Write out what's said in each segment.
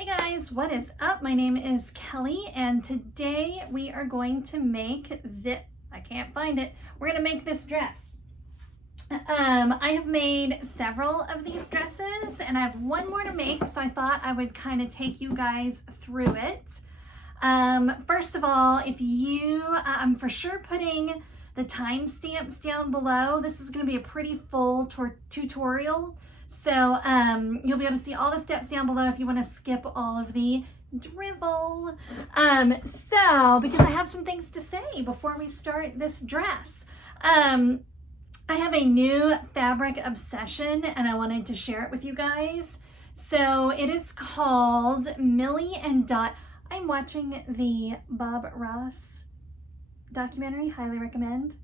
Hey guys, what is up? My name is Kelly and today we are going to make this, I can't find it, we're going to make this dress. I have made several of these dresses and I have one more to make, so I thought I would kind of take you guys through it. First of all, if you, I'm for sure putting the timestamps down below. This is going to be a pretty full tutorial. So you'll be able to see all the steps down below if you want to skip all of the drivel. Because I have some things to say before we start this dress. I have a new fabric obsession and I wanted to share it with you guys. So it is called Millie and Dot. I'm watching the Bob Ross documentary, highly recommend.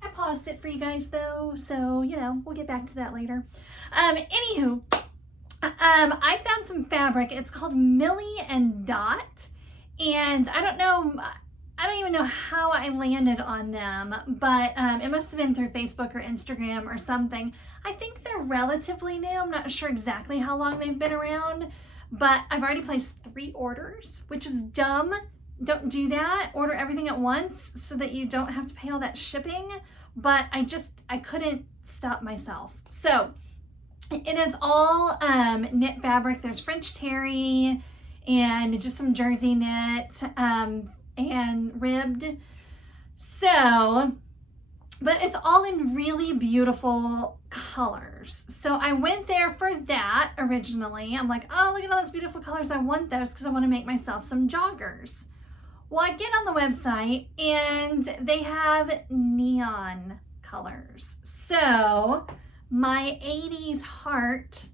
I paused it for you guys though, so you know, we'll get back to that later. Anywho, I found some fabric. It's called Millie and Dot, and I don't even know how I landed on them, but it must have been through Facebook or Instagram or something. I think they're relatively new. I'm not sure exactly how long they've been around, but I've already placed 3 orders, which is dumb. Don't do that. Order everything at once so that you don't have to pay all that shipping. But I couldn't stop myself. So it is all knit fabric. There's French terry and just some jersey knit and ribbed. So, but it's all in really beautiful colors. So I went there for that originally. I'm like, oh, look at all those beautiful colors. I want those because I want to make myself some joggers. Well, I get on the website and they have neon colors. So my 80s heart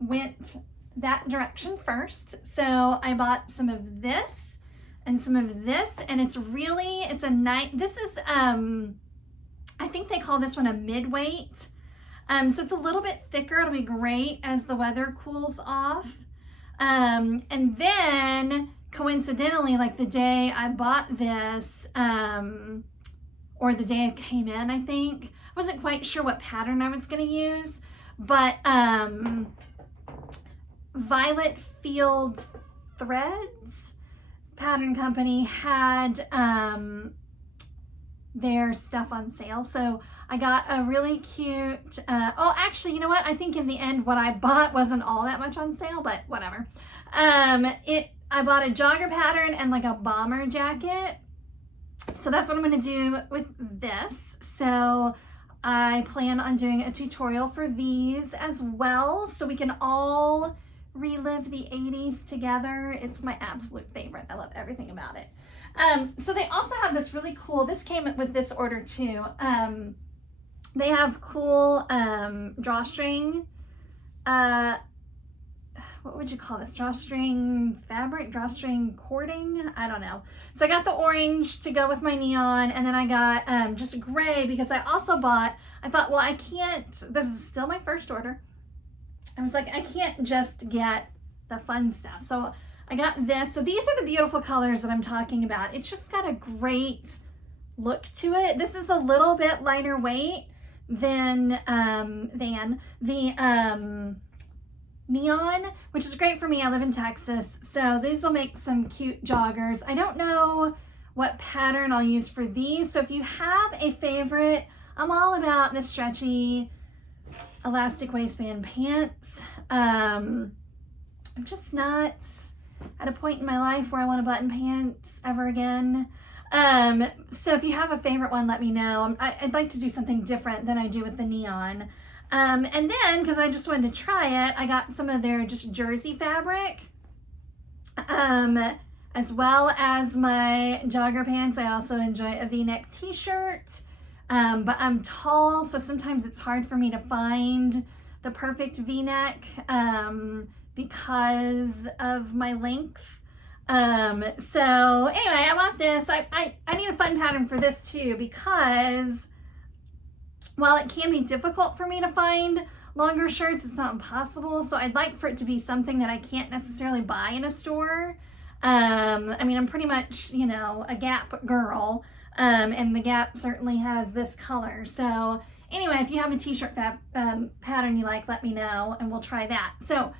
went that direction first. So I bought some of this and some of this, and it's a nice, this is, I think they call this one a mid-weight. So it's a little bit thicker. It'll be great as the weather cools off. And then coincidentally, like the day I bought this, or the day it came in, I think, I wasn't quite sure what pattern I was going to use, but Violet Field Threads pattern company had their stuff on sale. So I got a really cute, oh, actually, you know what? I think in the end, what I bought wasn't all that much on sale, but whatever. I bought a jogger pattern and like a bomber jacket. So that's what I'm going to do with this. So I plan on doing a tutorial for these as well, so we can all relive the 80s together. It's my absolute favorite. I love everything about it. So they also have this really cool, this came with this order too. They have cool drawstring, what would you call this? Drawstring fabric, drawstring cording? I don't know. So I got the orange to go with my neon, and then I got just gray because I also bought, I thought, well, I can't, this is still my first order. I was like, I can't just get the fun stuff. So I got this. So these are the beautiful colors that I'm talking about. It's just got a great look to it. This is a little bit lighter weight than the neon, which is great for me. I live in Texas, so these will make some cute joggers. I don't know what pattern I'll use for these, so if you have a favorite, I'm all about the stretchy elastic waistband pants. I'm just not at a point in my life where I want to button pants ever again. So if you have a favorite one, let me know. I'd like to do something different than I do with the neon. And then, because I just wanted to try it, I got some of their just jersey fabric, as well as my jogger pants. I also enjoy a V-neck t-shirt, but I'm tall, so sometimes it's hard for me to find the perfect V-neck because of my length. So anyway, I want this. I need a fun pattern for this too, because while it can be difficult for me to find longer shirts, it's not impossible. So I'd like for it to be something that I can't necessarily buy in a store. I mean, I'm pretty much, you know, a Gap girl, and the Gap certainly has this color. So anyway, if you have a t-shirt pattern you like, let me know and we'll try that. So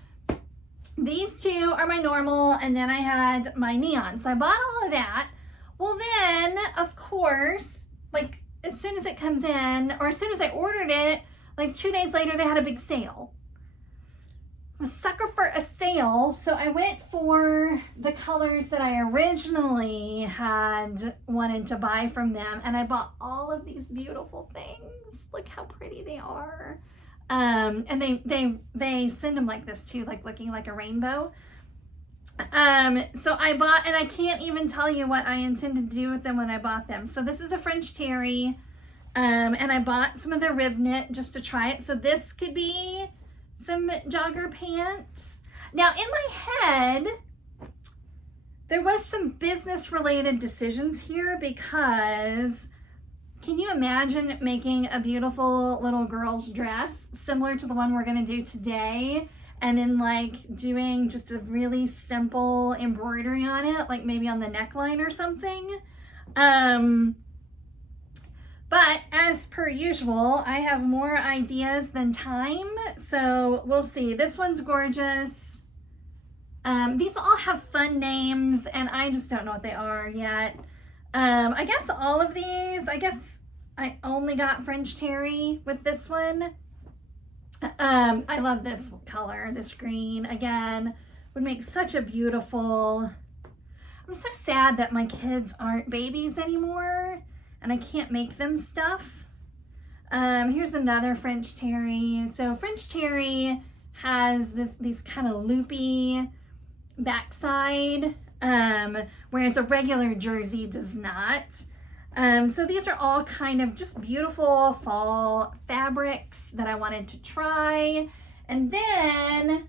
These two are my normal, and then I had my neon. So I bought all of that. Well then, of course, like as soon as it comes in, or as soon as I ordered it, like 2 days later, they had a big sale. I'm a sucker for a sale, so I went for the colors that I originally had wanted to buy from them, and I bought all of these beautiful things. Look how pretty they are. And they send them like this too, like looking like a rainbow. So I bought, and I can't even tell you what I intended to do with them when I bought them. So this is a French terry, and I bought some of the rib knit just to try it. So this could be some jogger pants. Now in my head, there was some business related decisions here, because can you imagine making a beautiful little girl's dress similar to the one we're going to do today, and then like doing just a really simple embroidery on it, like maybe on the neckline or something? But as per usual, I have more ideas than time, so we'll see. This one's gorgeous. These all have fun names, and I just don't know what they are yet. I guess all of these, I guess I only got French terry with this one. I love this color, this green. Again, would make such a beautiful... I'm so sad that my kids aren't babies anymore, and I can't make them stuff. Here's another French terry. So French terry has these kind of loopy backside, whereas a regular jersey does not. So these are all kind of just beautiful fall fabrics that I wanted to try. And then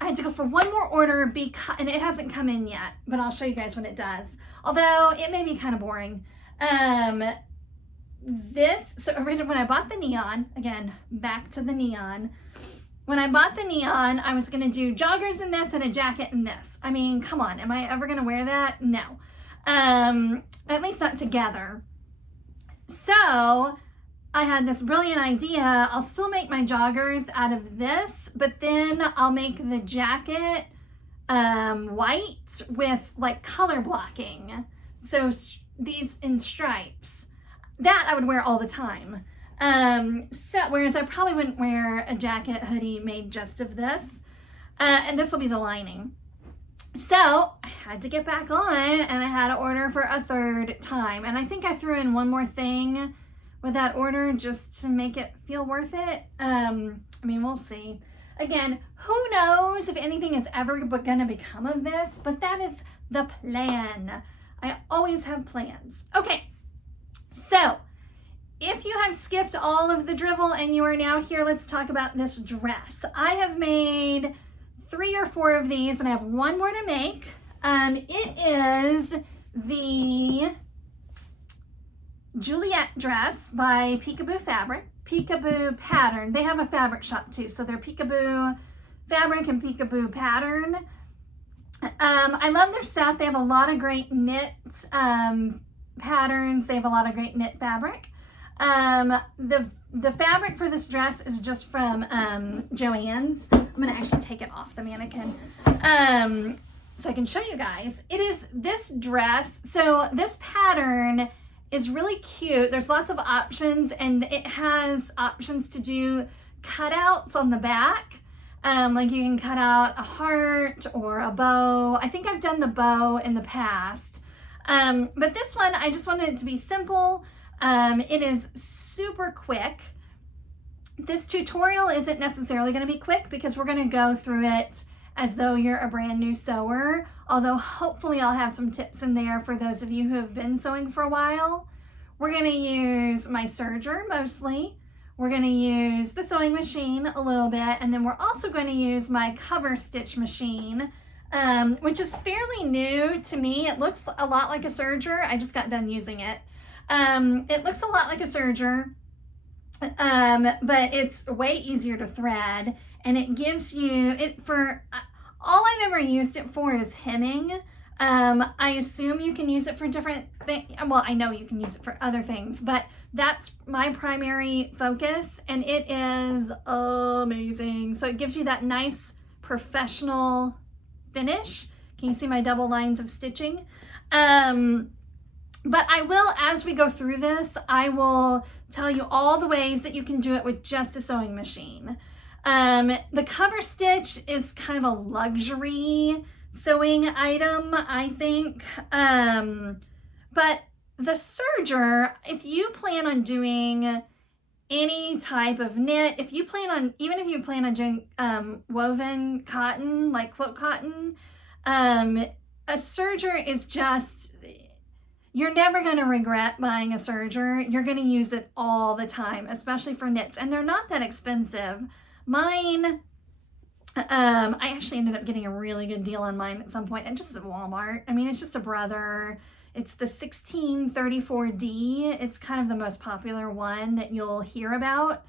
I had to go for one more order, because, and it hasn't come in yet, but I'll show you guys when it does. Although it may be kind of boring. So originally when I bought the neon, again, back to the neon, when I bought the neon, I was gonna do joggers in this and a jacket in this. I mean, come on, am I ever gonna wear that? No. At least not together. So I had this brilliant idea. I'll still make my joggers out of this, but then I'll make the jacket white with like color blocking. So these in stripes. That I would wear all the time. Whereas I probably wouldn't wear a jacket hoodie made just of this. And this will be the lining. So I had to get back on, and I had to order for a third time. And I think I threw in one more thing with that order just to make it feel worth it. I mean, we'll see. Again, who knows if anything is ever gonna become of this, but that is the plan. I always have plans. Okay, so if you have skipped all of the drivel and you are now here, let's talk about this dress. I have made 3 or 4 of these, and I have one more to make. It is the Juliet dress by Peekaboo Pattern. They have a fabric shop too, so they're Peekaboo Fabric and Peekaboo Pattern. I love their stuff. They have a lot of great knit patterns. They have a lot of great knit fabric. The fabric for this dress is just from Joann's. I'm gonna actually take it off the mannequin so I can show you guys. It is this dress. So this pattern is really cute. There's lots of options, and it has options to do cutouts on the back. Like you can cut out a heart or a bow. I think I've done the bow in the past. But this one, I just wanted it to be simple. It is super quick. This tutorial isn't necessarily going to be quick because we're going to go through it as though you're a brand new sewer, although hopefully I'll have some tips in there for those of you who have been sewing for a while. We're going to use my serger mostly. We're going to use the sewing machine a little bit, and then we're also going to use my cover stitch machine, which is fairly new to me. It looks a lot like a serger. I just got done using it. It looks a lot like a serger, but it's way easier to thread, and it gives you, all I've ever used it for is hemming. I assume you can use it for different things. Well, I know you can use it for other things, but that's my primary focus, and it is amazing. So it gives you that nice professional finish. Can you see my double lines of stitching? But I will, as we go through this, I will tell you all the ways that you can do it with just a sewing machine. The cover stitch is kind of a luxury sewing item, I think. But the serger, if you plan on doing any type of knit, even if you plan on doing woven cotton, like quilt cotton, a serger is just, you're never going to regret buying a serger. You're going to use it all the time, especially for knits, and they're not that expensive. Mine, I actually ended up getting a really good deal on mine at some point, and just at Walmart. I mean, it's just a Brother. It's the 1634D. It's kind of the most popular one that you'll hear about.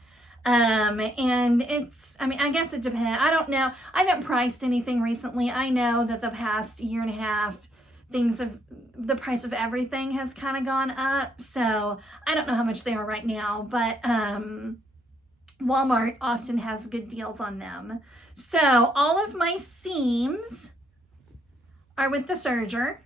And it's, I mean, I guess it depends. I don't know. I haven't priced anything recently. I know that the past year and a half, the price of everything has kind of gone up. So I don't know how much they are right now, but Walmart often has good deals on them. So all of my seams are with the serger.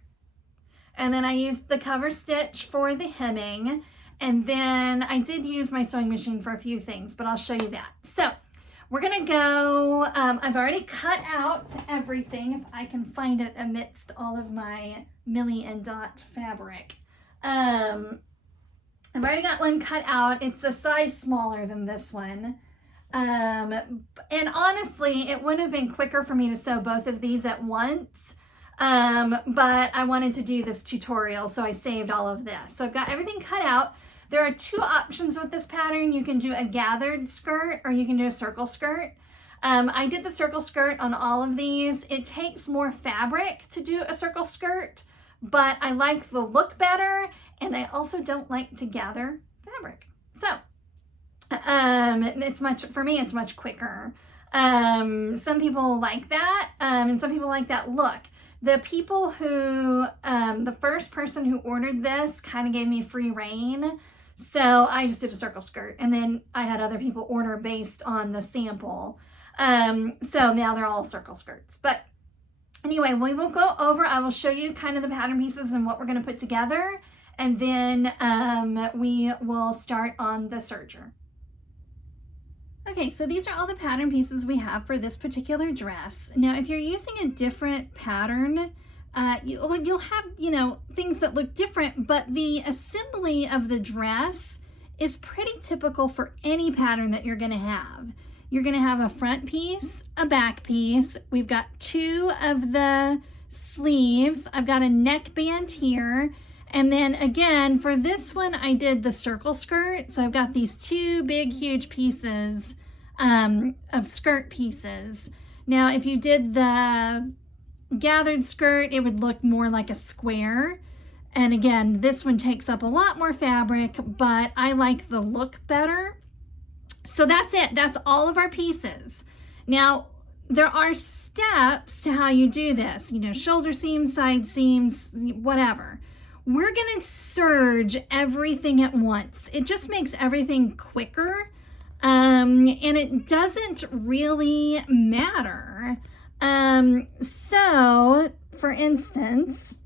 And then I used the cover stitch for the hemming. And then I did use my sewing machine for a few things, but I'll show you that. So we're gonna go, I've already cut out everything, if I can find it amidst all of my Millie and Dot fabric. I've already got one cut out. It's a size smaller than this one. And honestly, it would have been quicker for me to sew both of these at once. But I wanted to do this tutorial, so I saved all of this. So I've got everything cut out. There are two options with this pattern. You can do a gathered skirt or you can do a circle skirt. I did the circle skirt on all of these. It takes more fabric to do a circle skirt, but I like the look better, and I also don't like to gather fabric. So for me, it's much quicker. Some people like that, and some people like that look. The people who, the first person who ordered this kind of gave me free reign. So I just did a circle skirt, and then I had other people order based on the sample. So now they're all circle skirts. But anyway, we will go over, I will show you kind of the pattern pieces and what we're going to put together. And then we will start on the serger. Okay, so these are all the pattern pieces we have for this particular dress. Now, if you're using a different pattern, you'll have, things that look different, but the assembly of the dress is pretty typical for any pattern that you're gonna have. You're gonna have a front piece, a back piece. We've got two of the sleeves. I've got a neckband here. And then again, for this one, I did the circle skirt. So I've got these two big, huge pieces of skirt pieces. Now, if you did the gathered skirt, it would look more like a square. And again, this one takes up a lot more fabric, but I like the look better. So that's it. That's all of our pieces. Now, there are steps to how you do this. Shoulder seams, side seams, whatever. We're gonna serge everything at once. It just makes everything quicker, and it doesn't really matter. So, for instance,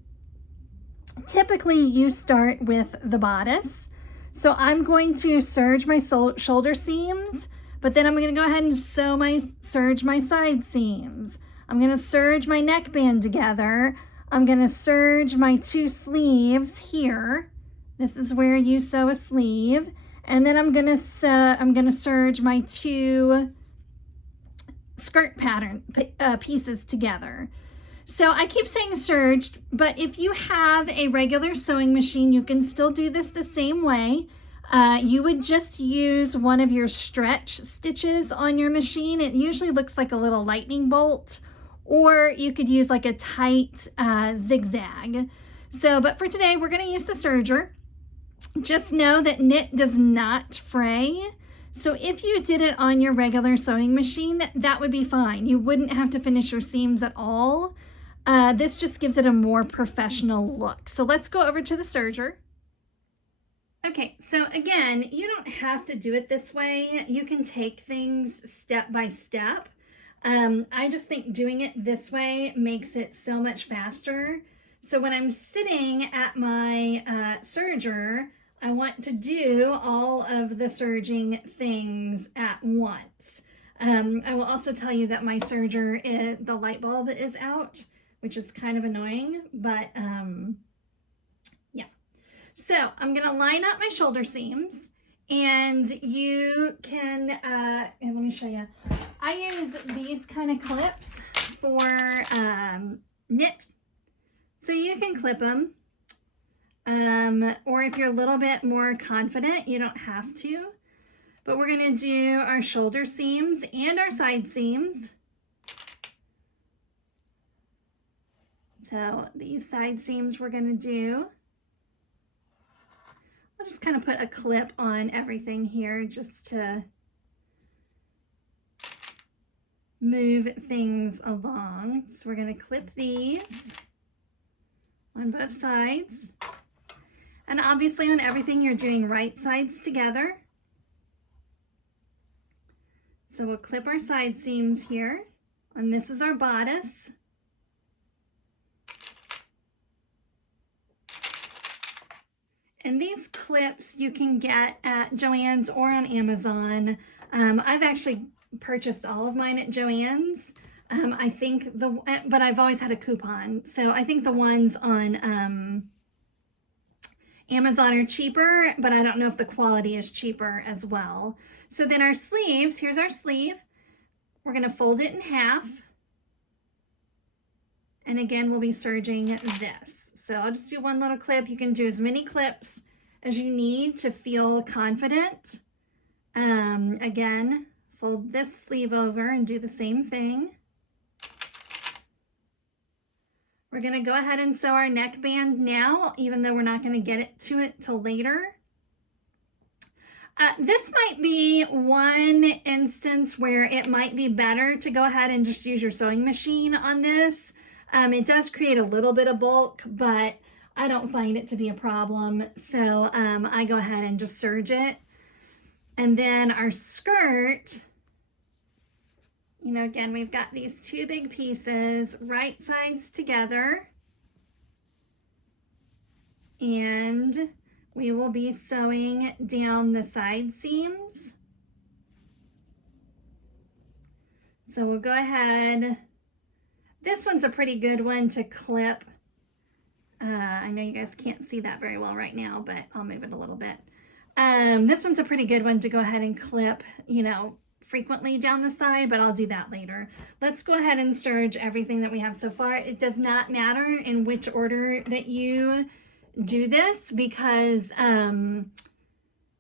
typically you start with the bodice. So I'm going to serge my shoulder seams, but then I'm gonna go ahead and serge my side seams. I'm gonna serge my neckband together. I'm gonna serge my two sleeves here. This is where you sew a sleeve. And then I'm gonna serge my two skirt pattern pieces together. So I keep saying serged, but if you have a regular sewing machine, you can still do this the same way. You would just use one of your stretch stitches on your machine. It usually looks like a little lightning bolt, or you could use like a tight zigzag. But for today, we're gonna use the serger. Just know that knit does not fray. So if you did it on your regular sewing machine, that would be fine. You wouldn't have to finish your seams at all. This just gives it a more professional look. So let's go over to the serger. Okay, so again, you don't have to do it this way. You can take things step by step. I just think doing it this way makes it so much faster. So when I'm sitting at my serger, I want to do all of the serging things at once. I will also tell you that my serger, the light bulb is out, which is kind of annoying, but yeah. So I'm gonna line up my shoulder seams, and you can, and let me show you. I use these kind of clips for knit, so you can clip them. Or if you're a little bit more confident, you don't have to. But we're going to do our shoulder seams and our side seams. So these side seams we're going to do. I'll just kind of put a clip on everything here just to move things along. So we're going to clip these on both sides. And obviously on everything you're doing right sides together. So we'll clip our side seams here, and this is our bodice. And these clips you can get at Joann's or on Amazon. I've actually purchased all of mine at Joann's. I think but I've always had a coupon. So I think the ones on Amazon are cheaper, but I don't know if the quality is cheaper as well. So then our sleeves, here's our sleeve. We're gonna fold it in half. And again, we'll be serging this. So I'll just do one little clip. You can do as many clips as you need to feel confident. Again, fold this sleeve over and do the same thing. We're going to go ahead and sew our neckband now, even though we're not going to get to it till later. This might be one instance where it might be better to go ahead and just use your sewing machine on this. It does create a little bit of bulk, but I don't find it to be a problem. So I go ahead and just serge it. And then our skirt, you know, again, we've got these two big pieces, right sides together. And we will be sewing down the side seams. So we'll go ahead. This one's a pretty good one to clip. I know you guys can't see that very well right now, but I'll move it a little bit. This one's a pretty good one to go ahead and clip, you know, frequently down the side, but I'll do that later. Let's go ahead and serge everything that we have so far. It does not matter in which order that you do this, because right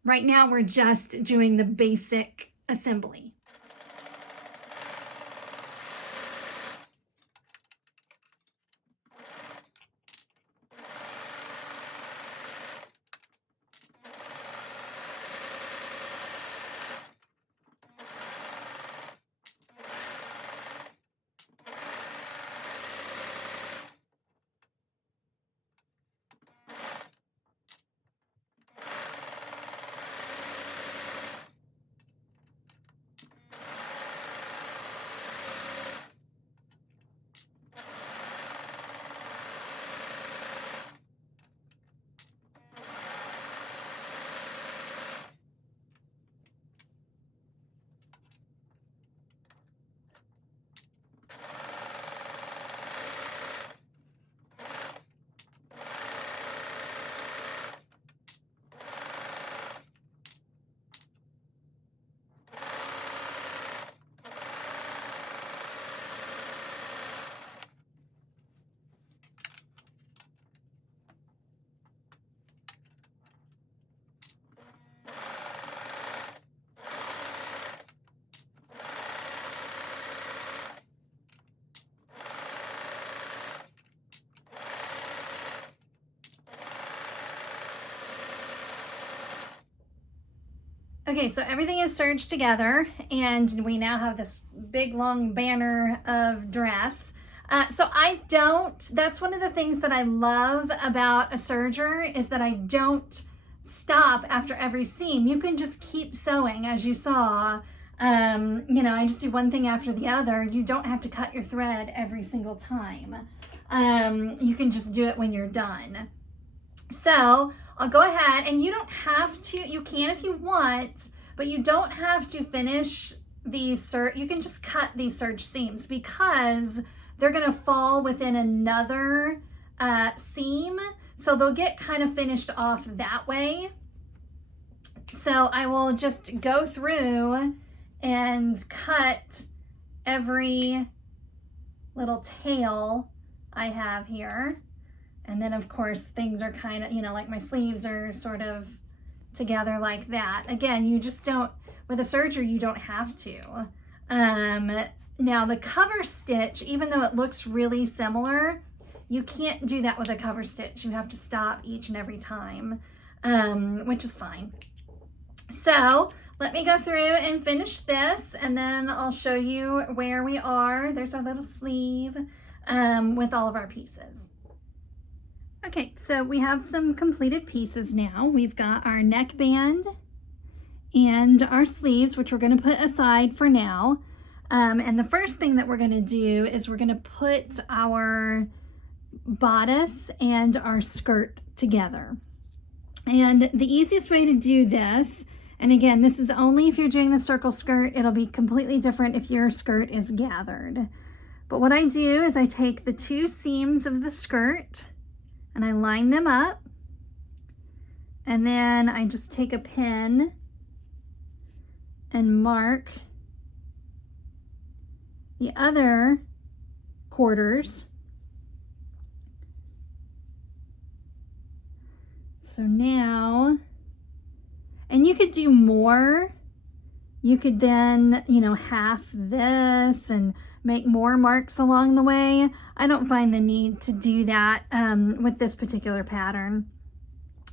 now we're just doing the basic assembly. Okay, so everything is serged together, and we now have this big long banner of dress. That's one of the things that I love about a serger, is that I don't stop after every seam. You can just keep sewing, as you saw. You know, I just do one thing after the other. You don't have to cut your thread every single time. You can just do it when you're done. So I'll go ahead, and you don't have to, you can if you want, but you don't have to finish these, you can just cut these serge seams because they're gonna fall within another seam. So they'll get kind of finished off that way. So I will just go through and cut every little tail I have here. And then of course things are kind of, you know, like my sleeves are sort of together like that. Again, you just don't, with a serger, you don't have to. Now the cover stitch, even though it looks really similar, you can't do that with a cover stitch. You have to stop each and every time, which is fine. So let me go through and finish this, and then I'll show you where we are. There's our little sleeve with all of our pieces. Okay, so we have some completed pieces now. We've got our neckband and our sleeves, which we're going to put aside for now. And the first thing that we're going to do is we're going to put our bodice and our skirt together. And the easiest way to do this, and again, this is only if you're doing the circle skirt, it'll be completely different if your skirt is gathered. But what I do is I take the two seams of the skirt and I line them up, and then I just take a pin and mark the other quarters. So now, and you could do more. You could then, you know, half this and make more marks along the way. I don't find the need to do that with this particular pattern.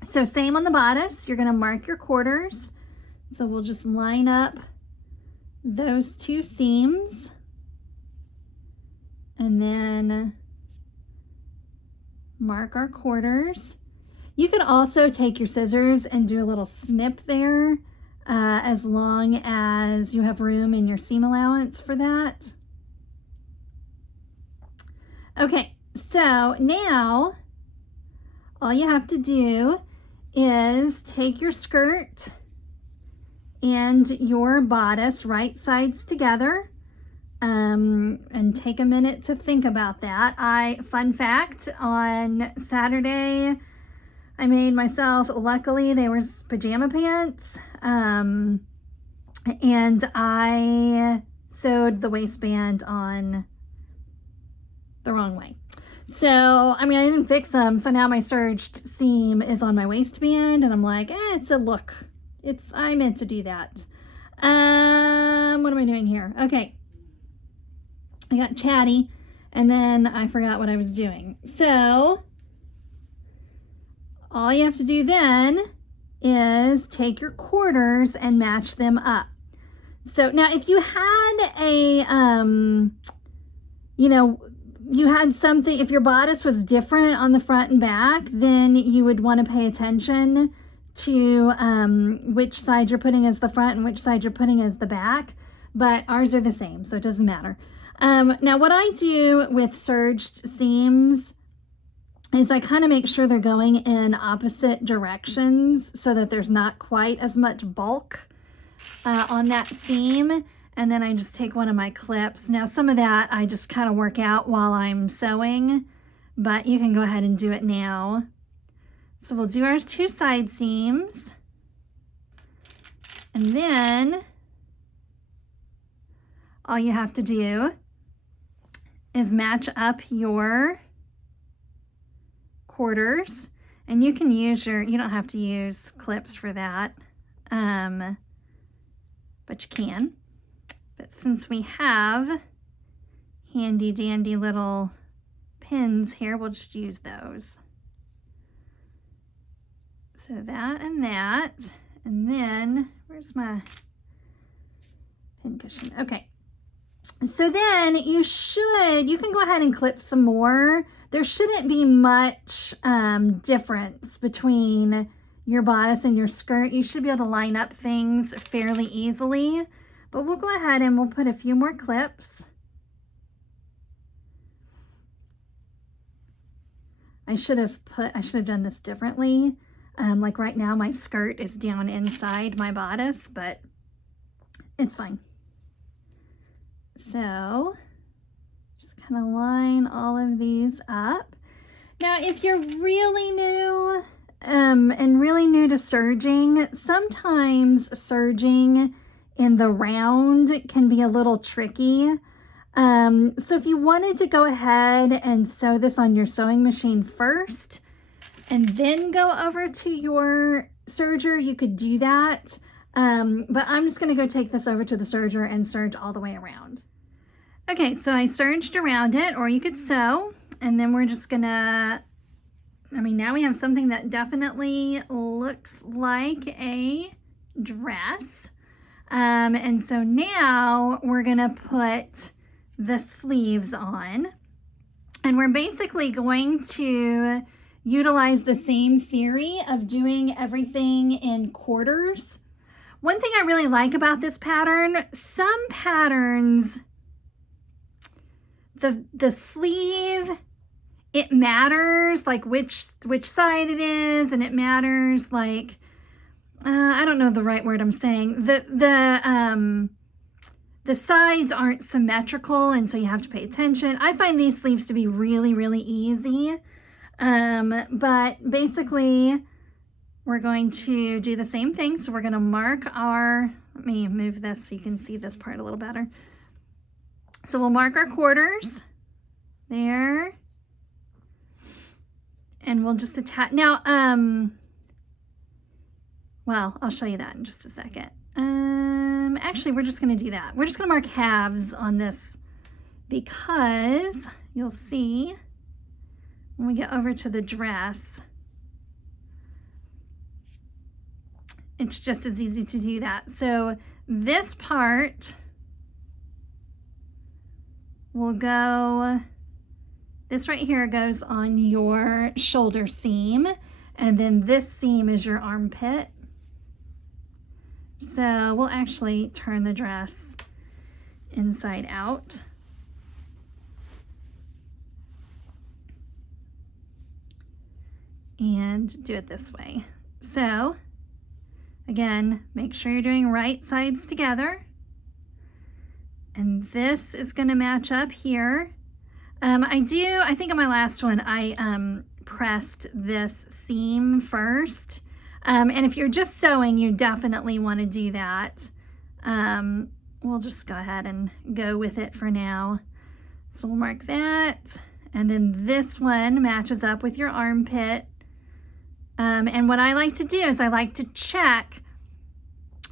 So same on the bodice, you're gonna mark your quarters. So we'll just line up those two seams and then mark our quarters. You could also take your scissors and do a little snip there as long as you have room in your seam allowance for that. Okay, so now all you have to do is take your skirt and your bodice right sides together and take a minute to think about that. Fun fact, on Saturday, I made myself, luckily they were pajama pants, and I sewed the waistband on the wrong way. So, I mean, I didn't fix them, so now my serged seam is on my waistband, and I'm like, it's a look. I meant to do that. What am I doing here? Okay. I got chatty, and then I forgot what I was doing. So, all you have to do then is take your quarters and match them up. So now if you had a, you know, you had something, if your bodice was different on the front and back, then you would want to pay attention to which side you're putting as the front and which side you're putting as the back. But ours are the same, so it doesn't matter. Now what I do with serged seams is I kind of make sure they're going in opposite directions so that there's not quite as much bulk on that seam. And then I just take one of my clips. Now some of that I just kind of work out while I'm sewing, but you can go ahead and do it now. So we'll do our two side seams. And then all you have to do is match up your quarters, and you can use you don't have to use clips for that, but you can. But since we have handy dandy little pins here, we'll just use those. So that, and then where's my pin cushion? Okay, so then you can go ahead and clip some more. There shouldn't be much difference between your bodice and your skirt. You should be able to line up things fairly easily. but we'll go ahead and we'll put a few more clips. I should have done this differently. Like right now my skirt is down inside my bodice, but it's fine. So just kind of line all of these up. Now, if you're really new and really new to serging, sometimes serging in the round can be a little tricky. So if you wanted to go ahead and sew this on your sewing machine first and then go over to your serger, you could do that. But I'm just going to go take this over to the serger and serge all the way around. Okay, so I serged around it, or you could sew, and then we're just gonna, now we have something that definitely looks like a dress. And so now we're gonna put the sleeves on, and we're basically going to utilize the same theory of doing everything in quarters. One thing I really like about this pattern, some patterns, the sleeve, it matters like which side it is, and it matters like I don't know the right word I'm saying. The sides aren't symmetrical, and so you have to pay attention. I find these sleeves to be really, really easy. But basically we're going to do the same thing. So we're going to mark our, let me move this so you can see this part a little better. So we'll mark our quarters there, and we'll just attach. Now, well, I'll show you that in just a second. Actually, we're just going to do that. We're just going to mark halves on this, because you'll see when we get over to the dress, it's just as easy to do that. So this part will go, this right here goes on your shoulder seam, and then this seam is your armpit. So we'll actually turn the dress inside out. And do it this way. So again, make sure you're doing right sides together. And this is going to match up here. I think on my last one, I pressed this seam first. And if you're just sewing, you definitely want to do that. We'll just go ahead and go with it for now. So we'll mark that. And then this one matches up with your armpit. And what I like to do is I like to check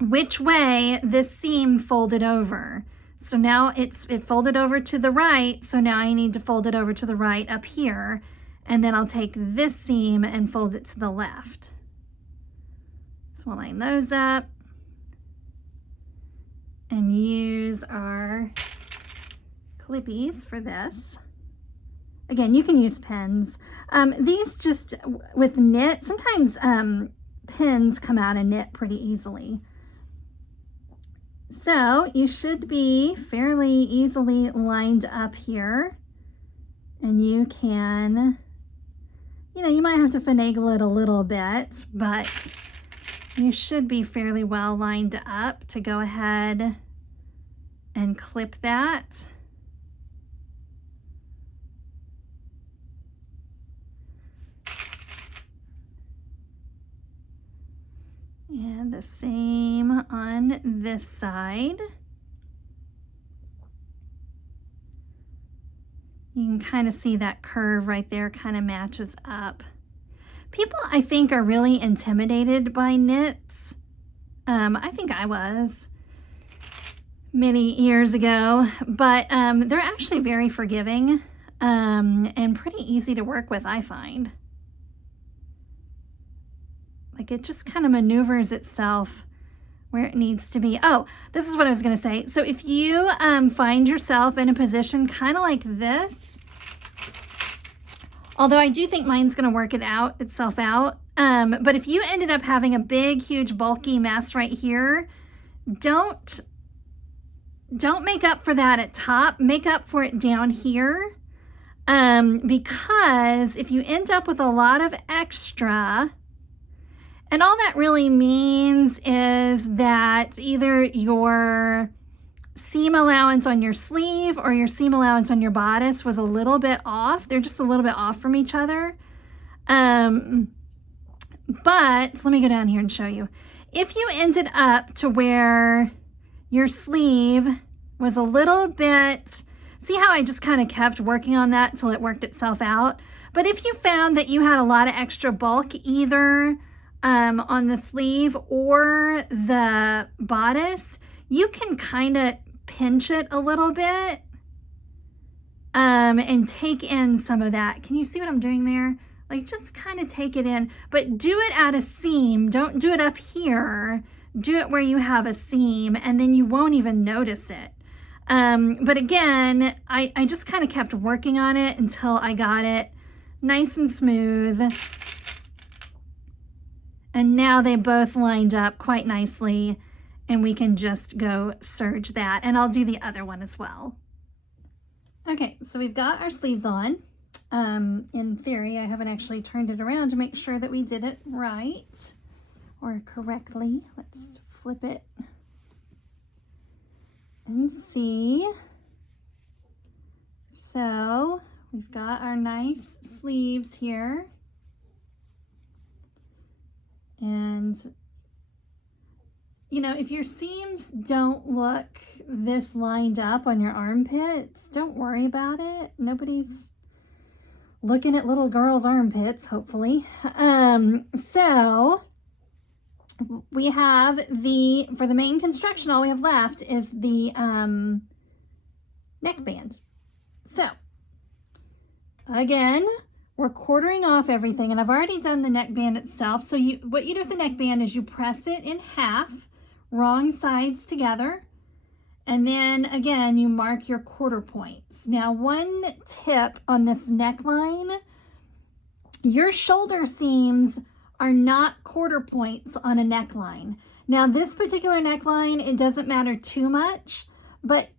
which way this seam folded over. So now it folded over to the right, so now I need to fold it over to the right up here, and then I'll take this seam and fold it to the left. So we'll line those up and use our clippies for this. Again, you can use pins. These just, with knit, sometimes pins come out of knit pretty easily. So you should be fairly easily lined up here, and you can, you might have to finagle it a little bit, but you should be fairly well lined up to go ahead and clip that. And the same on this side. You can kind of see that curve right there kind of matches up. People, I think, are really intimidated by knits. I think I was many years ago, but they're actually very forgiving and pretty easy to work with, I find. Like, it just kind of maneuvers itself where it needs to be. Oh, this is what I was going to say. So if you find yourself in a position kind of like this, although I do think mine's going to work itself out. But if you ended up having a big, huge, bulky mess right here, don't don't make up for that at top, make up for it down here. Because if you end up with a lot of extra, and all that really means is that either your seam allowance on your sleeve or your seam allowance on your bodice was a little bit off. They're just a little bit off from each other. But let me go down here and show you. If you ended up to where your sleeve was a little bit, see how I just kind of kept working on that till it worked itself out? But if you found that you had a lot of extra bulk either on the sleeve or the bodice, you can kind of pinch it a little bit and take in some of that. Can you see what I'm doing there? Like, just kind of take it in, but do it at a seam. Don't do it up here. Do it where you have a seam, and then you won't even notice it. But again, I just kind of kept working on it until I got it nice and smooth. And now they both lined up quite nicely, and we can just go serge that. And I'll do the other one as well. Okay, so we've got our sleeves on. In theory, I haven't actually turned it around to make sure that we did it right or correctly. Let's flip it and see. So we've got our nice sleeves here. And, you know, if your seams don't look this lined up on your armpits, don't worry about it. Nobody's looking at little girls' armpits, hopefully. So we have for the main construction, all we have left is the neckband. So again, we're quartering off everything, and I've already done the neckband itself. So what you do with the neckband is you press it in half, wrong sides together, and then again, you mark your quarter points. Now, one tip on this neckline, your shoulder seams are not quarter points on a neckline. Now, this particular neckline, it doesn't matter too much, but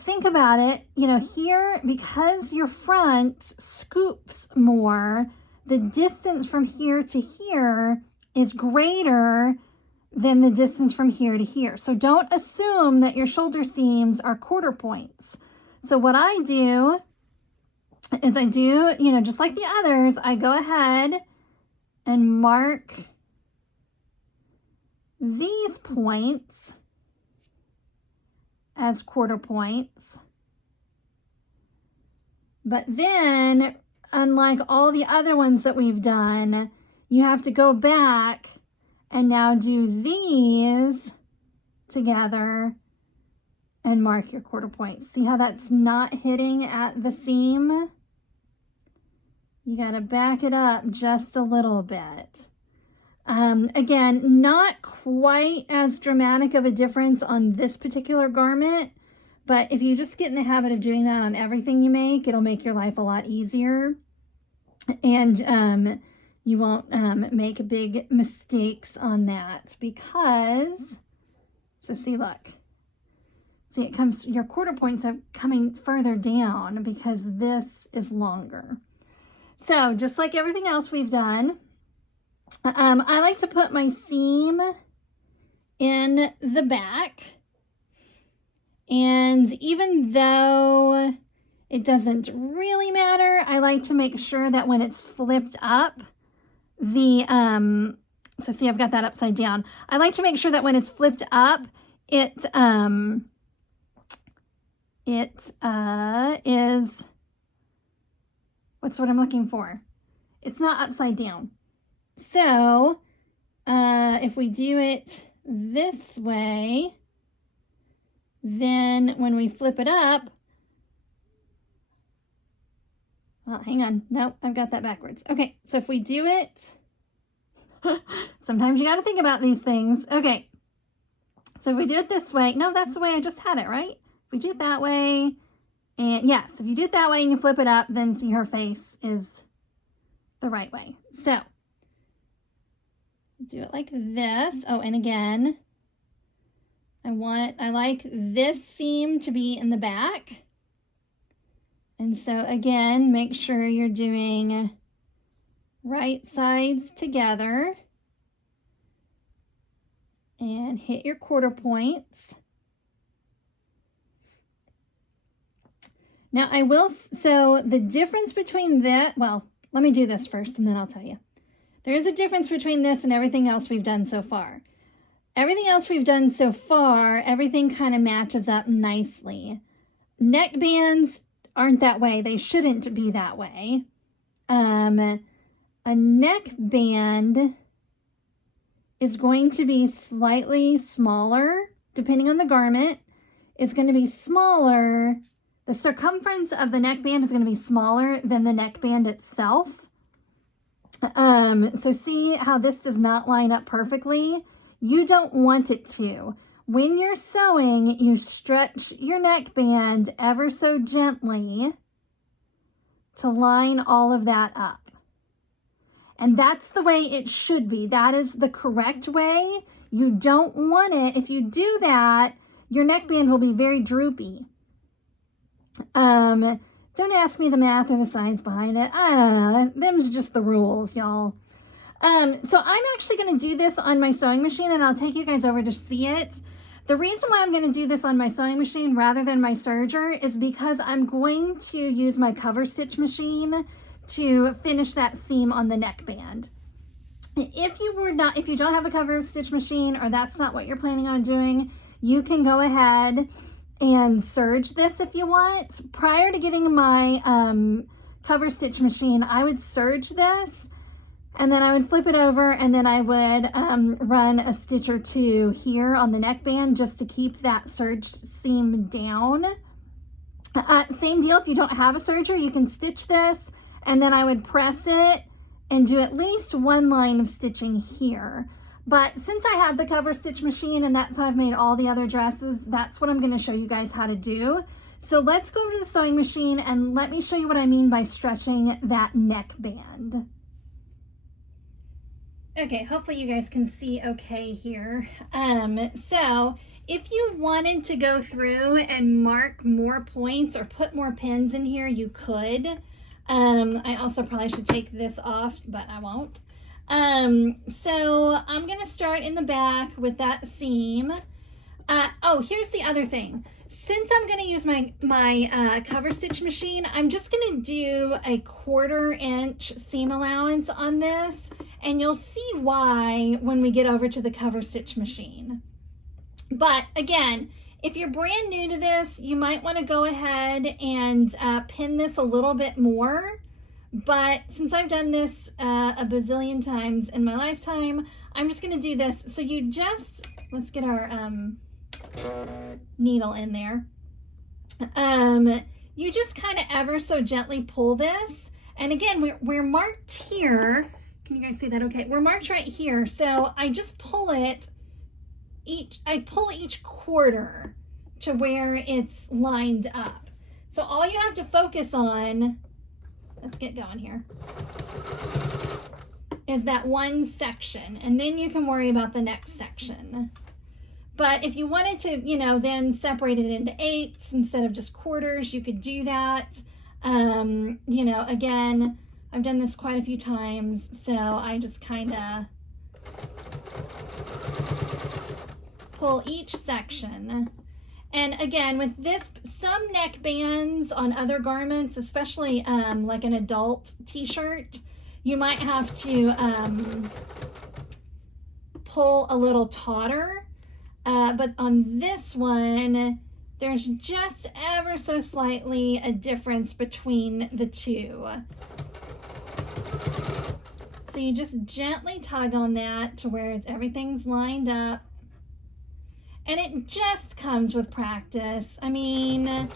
think about it, you know, here, because your front scoops more, the distance from here to here is greater than the distance from here to here. So don't assume that your shoulder seams are quarter points. So what I do is you know, just like the others, I go ahead and mark these points as quarter points. But then, unlike all the other ones that we've done, you have to go back and now do these together and mark your quarter points. See how that's not hitting at the seam? You got to back it up just a little bit. Again, not quite as dramatic of a difference on this particular garment, but if you just get in the habit of doing that on everything you make, it'll make your life a lot easier. And you won't make big mistakes on that because, so see, look. See, it comes, your quarter points are coming further down because this is longer. So just like everything else we've done, I like to put my seam in the back. And even though it doesn't really matter, I like to make sure that when it's flipped up, so see, I've got that upside down. I like to make sure that when it's flipped up, it is, what's what I'm looking for? It's not upside down. So if we do it this way, then when we flip it up, well, hang on. Nope, I've got that backwards. Okay, so if we do it, sometimes you got to think about these things. Okay, so if we do it this way, no, that's the way I just had it, right? If we do it that way, and yes, if you do it that way and you flip it up, then see her face is the right way. So do it like this. Oh, and again, I like this seam to be in the back. And so again, make sure you're doing right sides together and hit your quarter points. Now so the difference between well, let me do this first and then I'll tell you. There is a difference between this and everything else we've done so far. Everything else we've done so far, everything kind of matches up nicely. Neckbands aren't that way. They shouldn't be that way. A neckband is going to be slightly smaller, depending on the garment, is going to be smaller. The circumference of the neckband is going to be smaller than the neckband itself. So see how this does not line up perfectly? You don't want it to. When you're sewing, you stretch your neckband ever so gently to line all of that up. And that's the way it should be. That is the correct way. You don't want it. If you do that, your neckband will be very droopy. Don't ask me the math or the science behind it. I don't know. Them's just the rules, y'all. So I'm actually going to do this on my sewing machine, and I'll take you guys over to see it. The reason why I'm going to do this on my sewing machine rather than my serger is because I'm going to use my cover stitch machine to finish that seam on the neckband. If you don't have a cover stitch machine, or that's not what you're planning on doing, you can go ahead and serge this if you want. Prior to getting my cover stitch machine, I would serge this, and then I would flip it over, and then I would run a stitch or two here on the neckband just to keep that serged seam down. Same deal, if you don't have a serger, you can stitch this, and then I would press it and do at least one line of stitching here. But since I have the cover stitch machine and that's how I've made all the other dresses, that's what I'm going to show you guys how to do. So let's go over to the sewing machine and let me show you what I mean by stretching that neckband. Okay, hopefully you guys can see okay here. So if you wanted to go through and mark more points or put more pins in here, you could. I also probably should take this off, but I won't. So I'm going to start in the back with that seam. Oh, here's the other thing. Since I'm going to use my cover stitch machine, I'm just going to do a 1/4 inch seam allowance on this, and you'll see why when we get over to the cover stitch machine. But again, if you're brand new to this, you might want to go ahead and pin this a little bit more. But since I've done this a bazillion times in my lifetime, I'm just going to do this. So let's get our needle in there. You just kind of ever so gently pull this. And again, we're marked here. Can you guys see that? Okay, we're marked right here. So I just pull it I pull each 1/4 to where it's lined up. So all you have to focus on, let's get going here, is that one section, and then you can worry about the next section. But if you wanted to, then separate it into 8ths instead of just 1/4s, you could do that. Again, I've done this quite a few times, so I just kind of pull each section. And again, with this, some neckbands on other garments, especially like an adult t-shirt, you might have to pull a little tauter. But on this one, there's just ever so slightly a difference between the two. So you just gently tug on that to where everything's lined up. And it just comes with practice. I mean,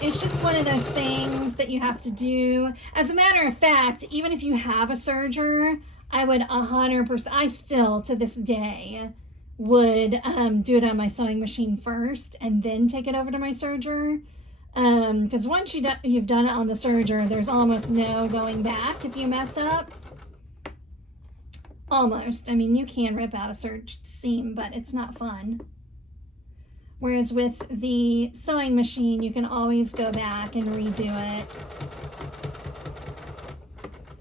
it's just one of those things that you have to do. As a matter of fact, even if you have a serger, I would 100%, I still to this day would do it on my sewing machine first and then take it over to my serger. Because once you've done it on the serger, there's almost no going back if you mess up. Almost. I mean, you can rip out a serged seam, but it's not fun. Whereas with the sewing machine, you can always go back and redo it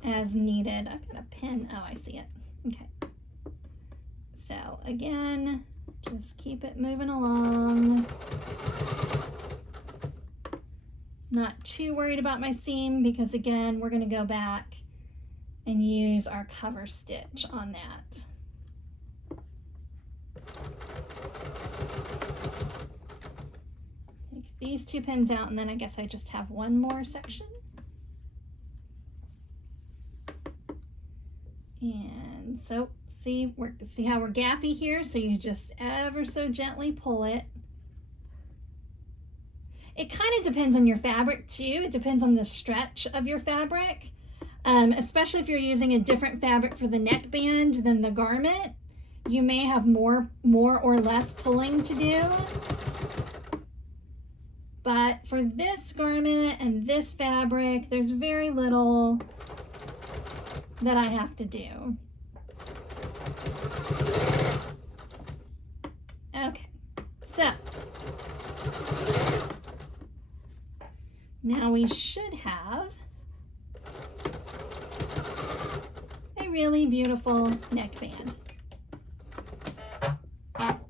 as needed. I've got a pin. Oh, I see it. Okay. So again, just keep it moving along. Not too worried about my seam because again, we're going to go back and use our cover stitch on that. Take these two pins out and then I guess I just have one more section. And so see how we're gappy here, so you just ever so gently pull it. It kind of depends on your fabric too. It depends on the stretch of your fabric, especially if you're using a different fabric for the neckband than the garment. You may have more or less pulling to do. But for this garment and this fabric, there's very little that I have to do. Okay, so now we should have a really beautiful neckband. Let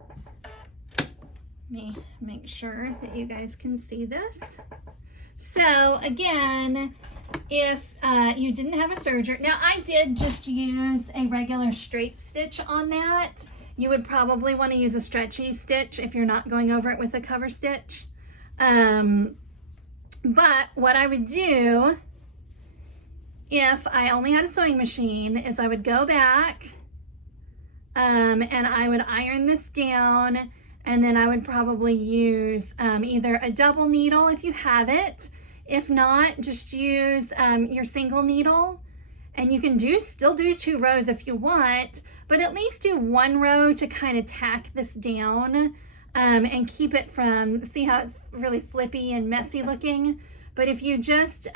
me make sure that you guys can see this. So again, if you didn't have a serger, now I did just use a regular straight stitch on that. You would probably want to use a stretchy stitch if you're not going over it with a cover stitch. But what I would do if I only had a sewing machine is I would go back and I would iron this down, and then I would probably use either a double needle if you have it. If not, just use your single needle, and you can still do 2 rows if you want, but at least do 1 row to kind of tack this down and keep it from, see how it's really flippy and messy looking? But if you just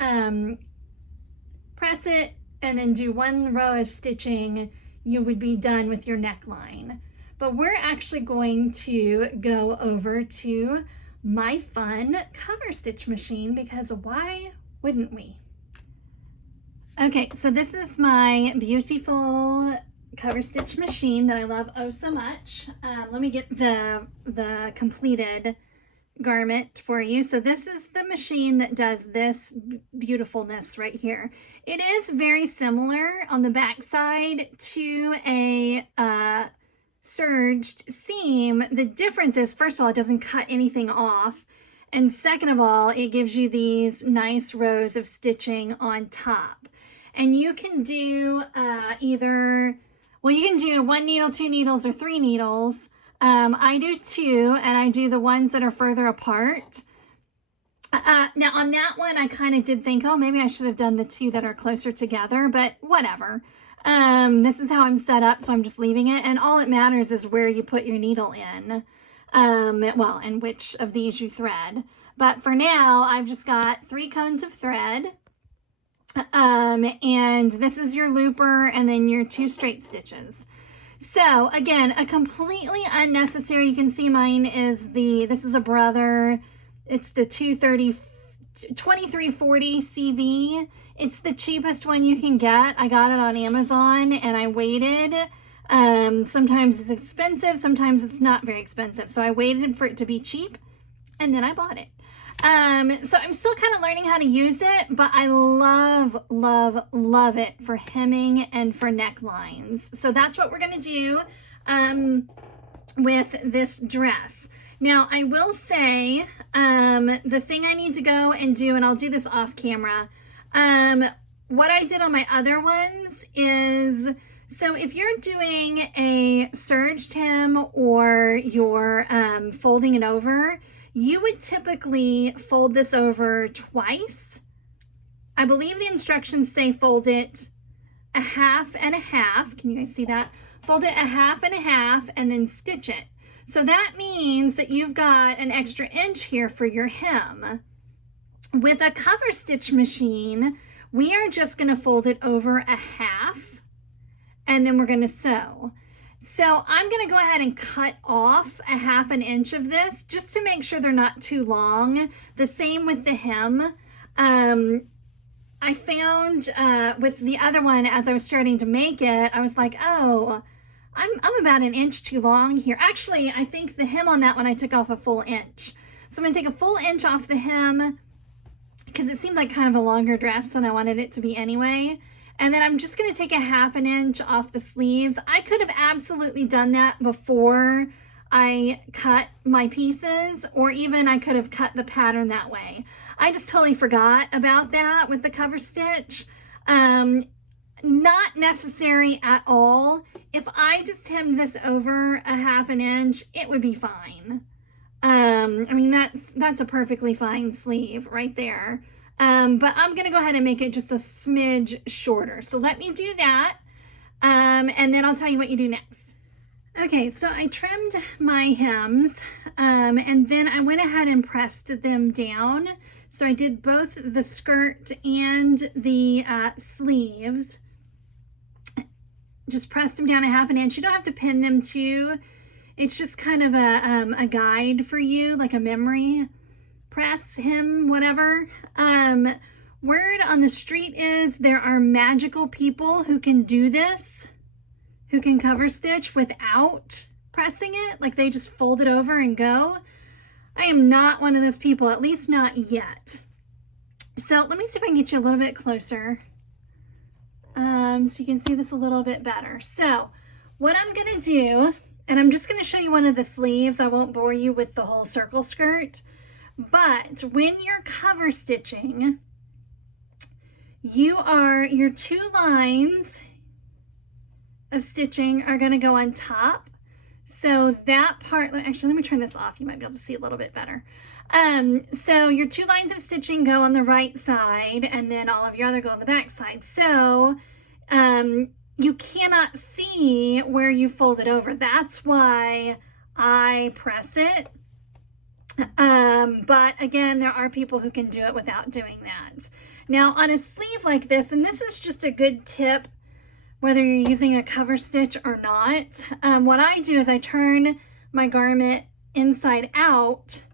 press it and then do 1 row of stitching, you would be done with your neckline. But we're actually going to go over to my fun cover stitch machine, because why wouldn't we? Okay, so this is my beautiful cover stitch machine that I love oh so much. Let me get the completed garment for you. So this is the machine that does this beautifulness right here. It is very similar on the back side to a serged seam. The difference is, first of all, it doesn't cut anything off, and second of all, it gives you these nice rows of stitching on top. And you can do either, well, you can do 1 needle, 2 needles, or 3 needles. I do 2, and I do the ones that are further apart. Now on that one, I kind of did think, oh, maybe I should have done the 2 that are closer together, but whatever. This is how I'm set up, so I'm just leaving it, and all it matters is where you put your needle in, well, and which of these you thread. But for now, I've just got 3 cones of thread, and this is your looper, and then your 2 straight stitches. So again, a completely unnecessary, you can see mine is this is a brother, it's the 2340 CV. It's the cheapest one you can get. I got it on Amazon and I waited. Sometimes it's expensive, sometimes it's not very expensive. So I waited for it to be cheap and then I bought it. So I'm still kind of learning how to use it, but I love, love, love it for hemming and for necklines. So that's what we're going to do with this dress. Now, I will say the thing I need to go and do, and I'll do this off camera, what I did on my other ones is, so if you're doing a serged hem or you're folding it over, you would typically fold this over twice. I believe the instructions say fold it a half and a half. Can you guys see that? Fold it a half and a half and then stitch it. So that means that you've got an extra inch here for your hem. With a cover stitch machine, we are just going to fold it over a half and then we're going to sew. So I'm going to go ahead and cut off a 1/2 inch of this just to make sure they're not too long. The same with the hem. I found with the other one, as I was starting to make it, I was like, oh, I'm about 1 inch too long here. Actually, I think the hem on that one, I took off a full inch. So I'm going to take a full inch off the hem because it seemed like kind of a longer dress than I wanted it to be anyway. And then I'm just going to take a 1/2 inch off the sleeves. I could have absolutely done that before I cut my pieces, or even I could have cut the pattern that way. I just totally forgot about that with the cover stitch. Not necessary at all. If I just hemmed this over a 1/2 inch, it would be fine. I mean, that's a perfectly fine sleeve right there. But I'm gonna go ahead and make it just a smidge shorter. So let me do that, and then I'll tell you what you do next. Okay, so I trimmed my hems, and then I went ahead and pressed them down. So I did both the skirt and the sleeves. Just pressed them down a 1/2 inch. You don't have to pin them too. It's just kind of a guide for you, like a memory press, hem, whatever. Word on the street is there are magical people who can do this, who can cover stitch without pressing it. Like they just fold it over and go. I am not one of those people, at least not yet. So let me see if I can get you a little bit closer, so you can see this a little bit better. So what I'm gonna do, and I'm just gonna show you one of the sleeves. I won't bore you with the whole circle skirt, but when you're cover stitching, your 2 lines of stitching are gonna go on top. So that part, actually, let me turn this off. You might be able to see a little bit better. So your 2 lines of stitching go on the right side, and then all of your other go on the back side. So you cannot see where you fold it over. That's why I press it. But again, there are people who can do it without doing that. Now on a sleeve like this, and this is just a good tip, whether you're using a cover stitch or not, what I do is I turn my garment inside out.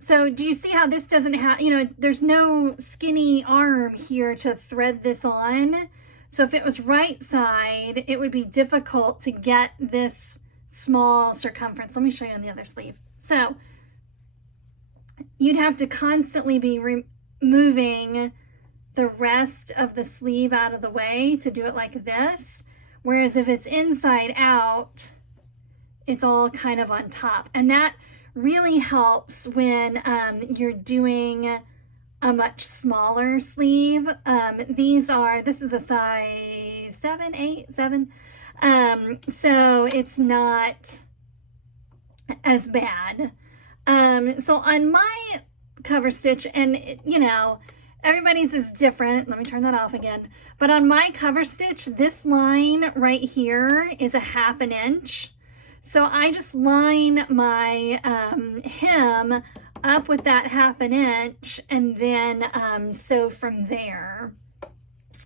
So do you see how this doesn't have, there's no skinny arm here to thread this on. So if it was right side, it would be difficult to get this small circumference. Let me show you on the other sleeve. So you'd have to constantly be removing the rest of the sleeve out of the way to do it like this. Whereas if it's inside out, it's all kind of on top. And that really helps when you're doing a much smaller sleeve. This is a size 7, 8, 7. So it's not as bad. So on my cover stitch, and everybody's is different. Let me turn that off again. But on my cover stitch, this line right here is a 1/2 inch. So I just line my hem up with that 1/2 inch and then sew from there.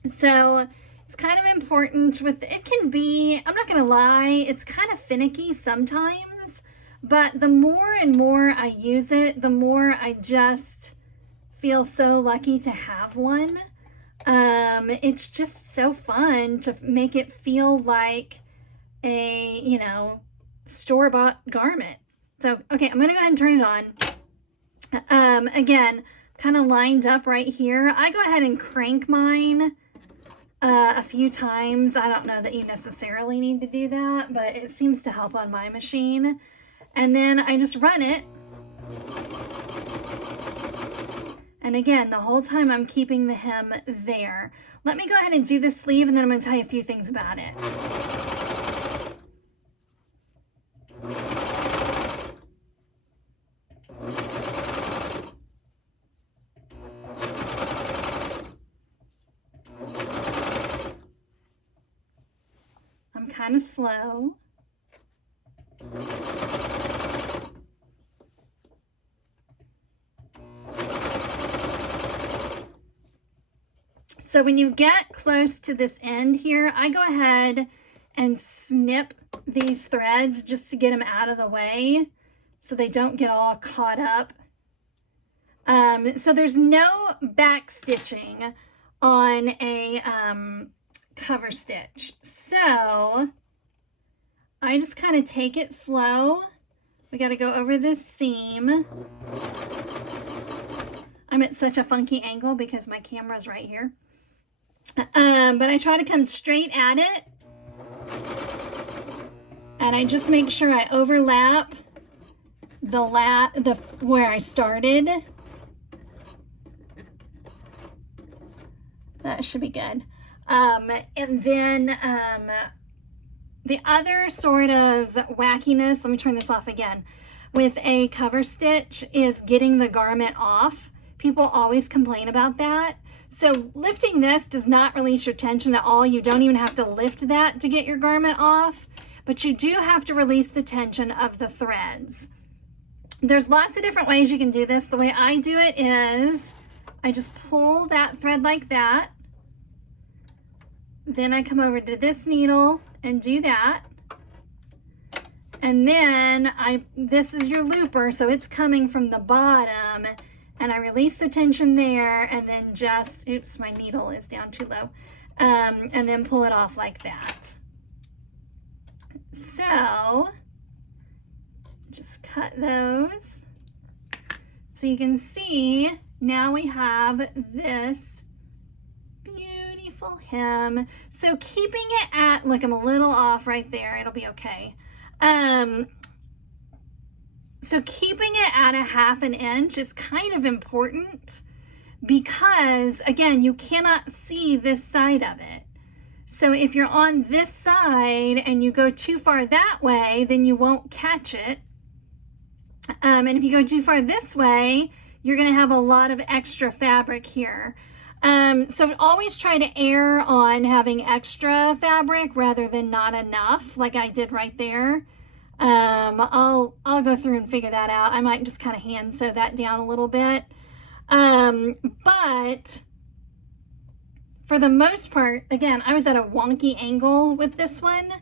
So it's kind of important it can be, I'm not gonna lie, it's kind of finicky sometimes, but the more and more I use it, the more I just feel so lucky to have one. It's just so fun to make it feel like a, store-bought garment. So, okay, I'm gonna go ahead and turn it on. Again, kind of lined up right here. I go ahead and crank mine a few times. I don't know that you necessarily need to do that, but it seems to help on my machine. And then I just run it. And again, the whole time I'm keeping the hem there. Let me go ahead and do this sleeve, and then I'm going to tell you a few things about it. I'm kind of slow. So when you get close to this end here, I go ahead and snip these threads just to get them out of the way so they don't get all caught up. So there's no back stitching on a cover stitch. So I just kind of take it slow. We got to go over this seam. I'm at such a funky angle because my camera's right here. But I try to come straight at it. And I just make sure I overlap the where I started. That should be good. And then the other sort of wackiness, let me turn this off again, with a cover stitch is getting the garment off. People always complain about that. So lifting this does not release your tension at all. You don't even have to lift that to get your garment off, but you do have to release the tension of the threads. There's lots of different ways you can do this. The way I do it is I just pull that thread like that. Then I come over to this needle and do that. And then this is your looper, so it's coming from the bottom, and I release the tension there, and then just, oops, my needle is down too low, and then pull it off like that. So just cut those. So you can see now we have this beautiful hem. So keeping it at, look, I'm a little off right there. It'll be okay. So keeping it at a 1/2 inch is kind of important because, again, you cannot see this side of it. So if you're on this side and you go too far that way, then you won't catch it. And if you go too far this way, you're going to have a lot of extra fabric here. So always try to err on having extra fabric rather than not enough, like I did right there. I'll go through and figure that out. I might just kind of hand sew that down a little bit. But for the most part, again, I was at a wonky angle with this one,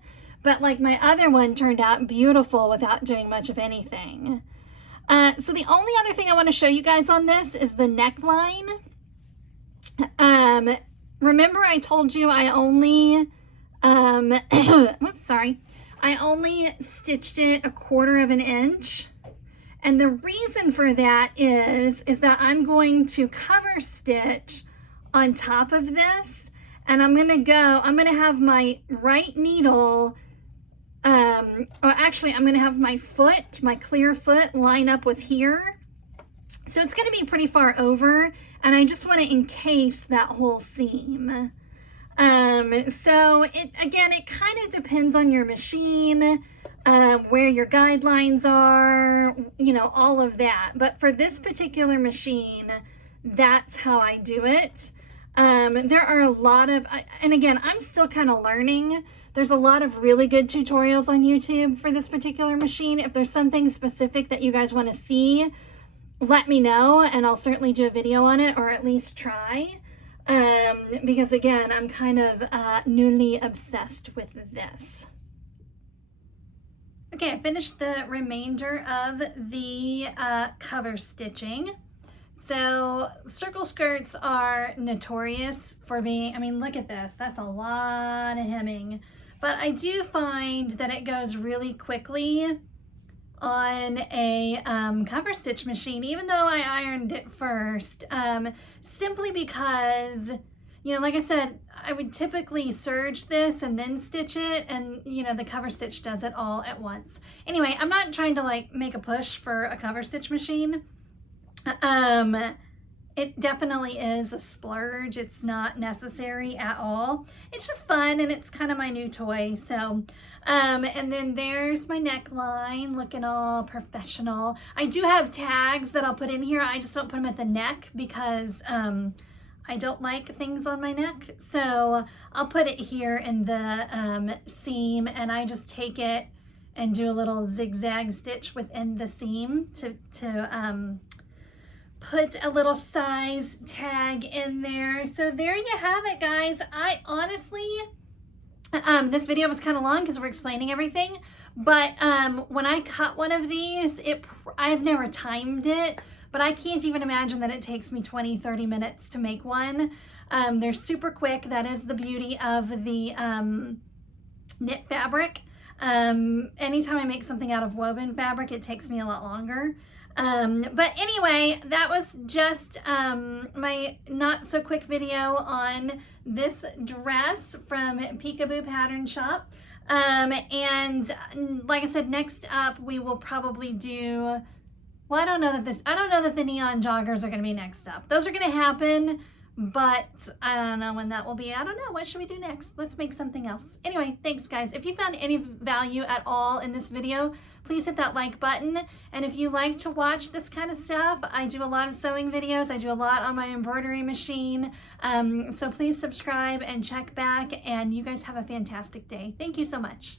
but like my other one turned out beautiful without doing much of anything. So the only other thing I want to show you guys on this is the neckline. Remember I told you I only, whoops, sorry. I only stitched it 1/4 inch. And the reason for that is that I'm going to cover stitch on top of this. And I'm going to have my right needle, or actually I'm going to have my foot, my clear foot line up with here. So it's going to be pretty far over, and I just want to encase that whole seam. So it kind of depends on your machine, where your guidelines are, you know, all of that. But for this particular machine, that's how I do it. There are a lot of, and again, I'm still kind of learning. There's a lot of really good tutorials on YouTube for this particular machine. If there's something specific that you guys want to see, let me know, and I'll certainly do a video on it, or at least try. Because again, I'm kind of newly obsessed with this. Okay, I finished the remainder of the cover stitching. So circle skirts are notorious for being, I mean, look at this, that's a lot of hemming. But I do find that it goes really quickly on a cover stitch machine, even though I ironed it first, simply because, you know, like I said, I would typically serge this and then stitch it, and you know, the cover stitch does it all at once. Anyway, I'm not trying to like make a push for a cover stitch machine. It definitely is a splurge. It's not necessary at all. It's just fun, and it's kind of my new toy. So, and then there's my neckline looking all professional. I do have tags that I'll put in here. I just don't put them at the neck because I don't like things on my neck. So I'll put it here in the seam, and I just take it and do a little zigzag stitch within the seam to put a little size tag in there. So there you have it, guys. I honestly, This video was kind of long because we're explaining everything, but when I cut one of these, I've never timed it, but I can't even imagine that it takes me 20-30 minutes to make one. They're super quick. That is the beauty of the knit fabric. Anytime I make something out of woven fabric, it takes me a lot longer. But anyway, that was just my not so quick video on this dress from Peekaboo Pattern Shop. And like I said, next up we will probably do, well, I don't know that the neon joggers are going to be next up. Those are going to happen, but I don't know when that will be. I don't know. What should we do next? Let's make something else. Anyway, thanks guys. If you found any value at all in this video, please hit that like button. And if you like to watch this kind of stuff, I do a lot of sewing videos. I do a lot on my embroidery machine. So please subscribe and check back, and you guys have a fantastic day. Thank you so much.